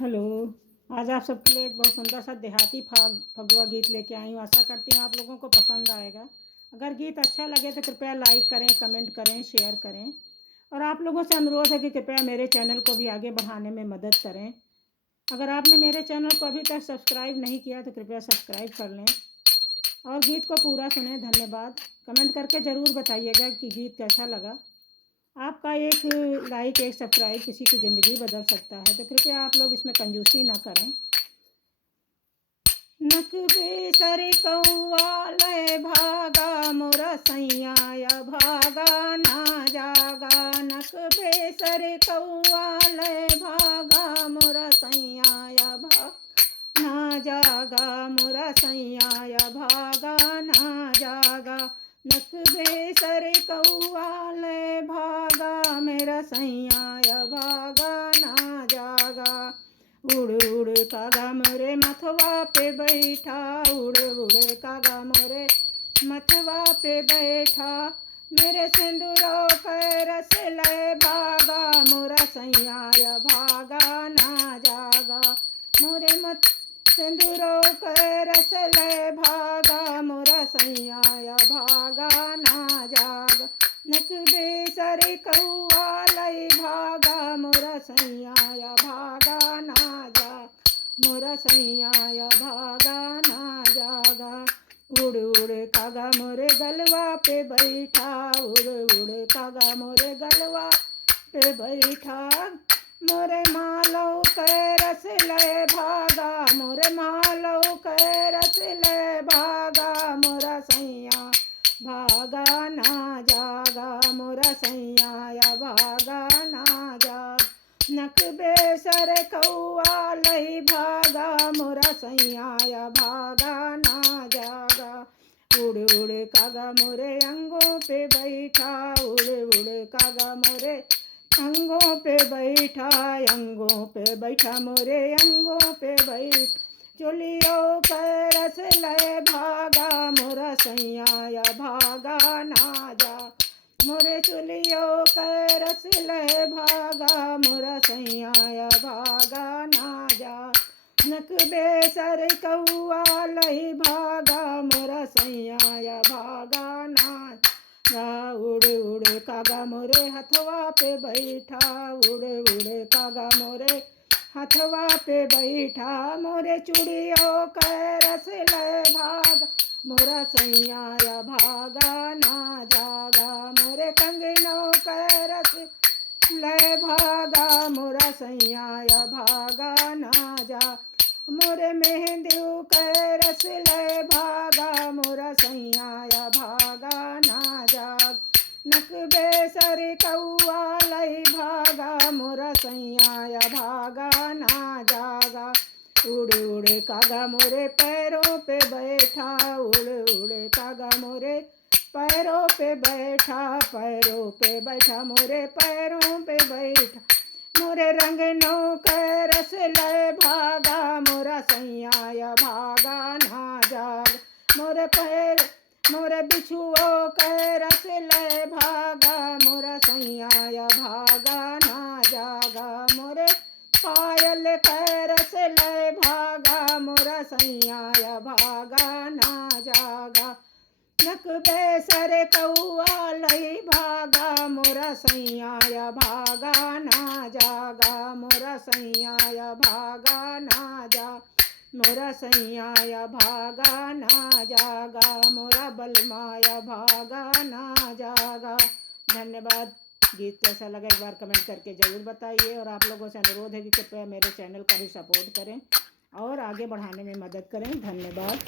Hello. आज आप सबके लिए एक बहुत सुंदर सा देहाती फगुआ गीत लेके आई हूँ। आशा करती हूँ आप लोगों को पसंद आएगा। अगर गीत अच्छा लगे तो कृपया लाइक करें, कमेंट करें, शेयर करें। और आप लोगों से अनुरोध है कि कृपया मेरे चैनल को भी आगे बढ़ाने में मदद करें। अगर आपने मेरे चैनल को अभी तक सब्सक्राइब नहीं किया तो कृपया सब्सक्राइब कर लें और गीत को पूरा सुनें। धन्यवाद। कमेंट करके ज़रूर बताइएगा कि गीत कैसा लगा। आपका एक लाइक, एक सब्सक्राइब किसी की ज़िंदगी बदल सकता है, तो कृपया आप लोग इसमें कंजूसी ना करें। नक बेसर कौआ लय भागा मोरा सैया भागा ना जागा। नक बेसर कौआ लय भागा मोरा सैया भागा ना जागा। मोरा सैया भागा ना जागा। नक बेसर कौआ लय भागा मेरा सैया भागा ना जागा। उड़ उड़ कागा मोरे मथवा पे बैठा, उड़ उड़ कागा मोरे मथवा पे बैठा। मेरे सिंदूरों के रस लय भागा मोरा सैया भागा ना जागा। मोरे मत सिंदूरों के रस लय भागा मोरा सैया भागा ना जागा। नक बेसर कौआ लय भागा मोरा सैया भागा ना जा। मोरा सैया भागा ना जागा। उड़ उड़ कागा मोरे गलवा पे बैठा, उड़ उड़ कागा मोरे गलवा पे बैठा। मोरे मालो के रस लय भागा, मोरे मालो के रस लय भागा मोरा सैया भागा ना जागा। मोरा सैया भागा ना जा। नक बेसर कौआ लय भागा मोरा सैया भागा ना जागा। उड़ उड़ कागा मोरे अंगों पे बैठा, उड़ उड़ कागा मोरे अंगों पे बैठा, अंगों पे बैठा मोरे अंगों पे बैठ। चोलियों के रस लय भागा मोरा सैया भागा ना जा। मोरे चोलियों के रस लय भागा मोरा सैया भागा ना जा। नक बेसर कौआ लय भागा मोरा सैया भागा ना जा। उड़ उड़ कागा मोरे हथवा पे बैठा, उड़ उड़ कागा मोरे हथवा पे बैठा। मोरे चूड़ियों के रस लय भागा मोरा सैया भागा ना जागा। मोरे कंगनों के रस लय भागा मोरा सैया भागा ना जा। मोरे मेहंदी के रस लय भागा मोरा सैया भागा ना जाग। नक बेसर कौआ लय भागा मोरा सैया भागा ना जागा। उड़ उड़ कागा मोरे पैरों पे बैठा, उड़ उड़ कागा मोरे पैरों पे बैठा, पैरों पे बैठा मोरे पैरों पे बैठा। मोरे रंगनों के रस लय भागा मोरा सैया भागा ना जाग। मोरे पैर मोरे बिछुओं के रस लय भागा मोरा सैया भागा ना जागा। मोरे पायल के रस लय भागा मोरा सैया भागा ना जागा। नक बेसर कौआ लय भागा मोरा सैया भागा ना जागा। मोरा सैया भागा ना जा। मोरा सैया भागा ना जागा। मोरा बलमाया भागा ना जागा। धन्यवाद। गीत कैसा लगा एक बार कमेंट करके ज़रूर बताइए और आप लोगों से अनुरोध है कि कृपया मेरे चैनल का भी सपोर्ट करें और आगे बढ़ाने में मदद करें। धन्यवाद।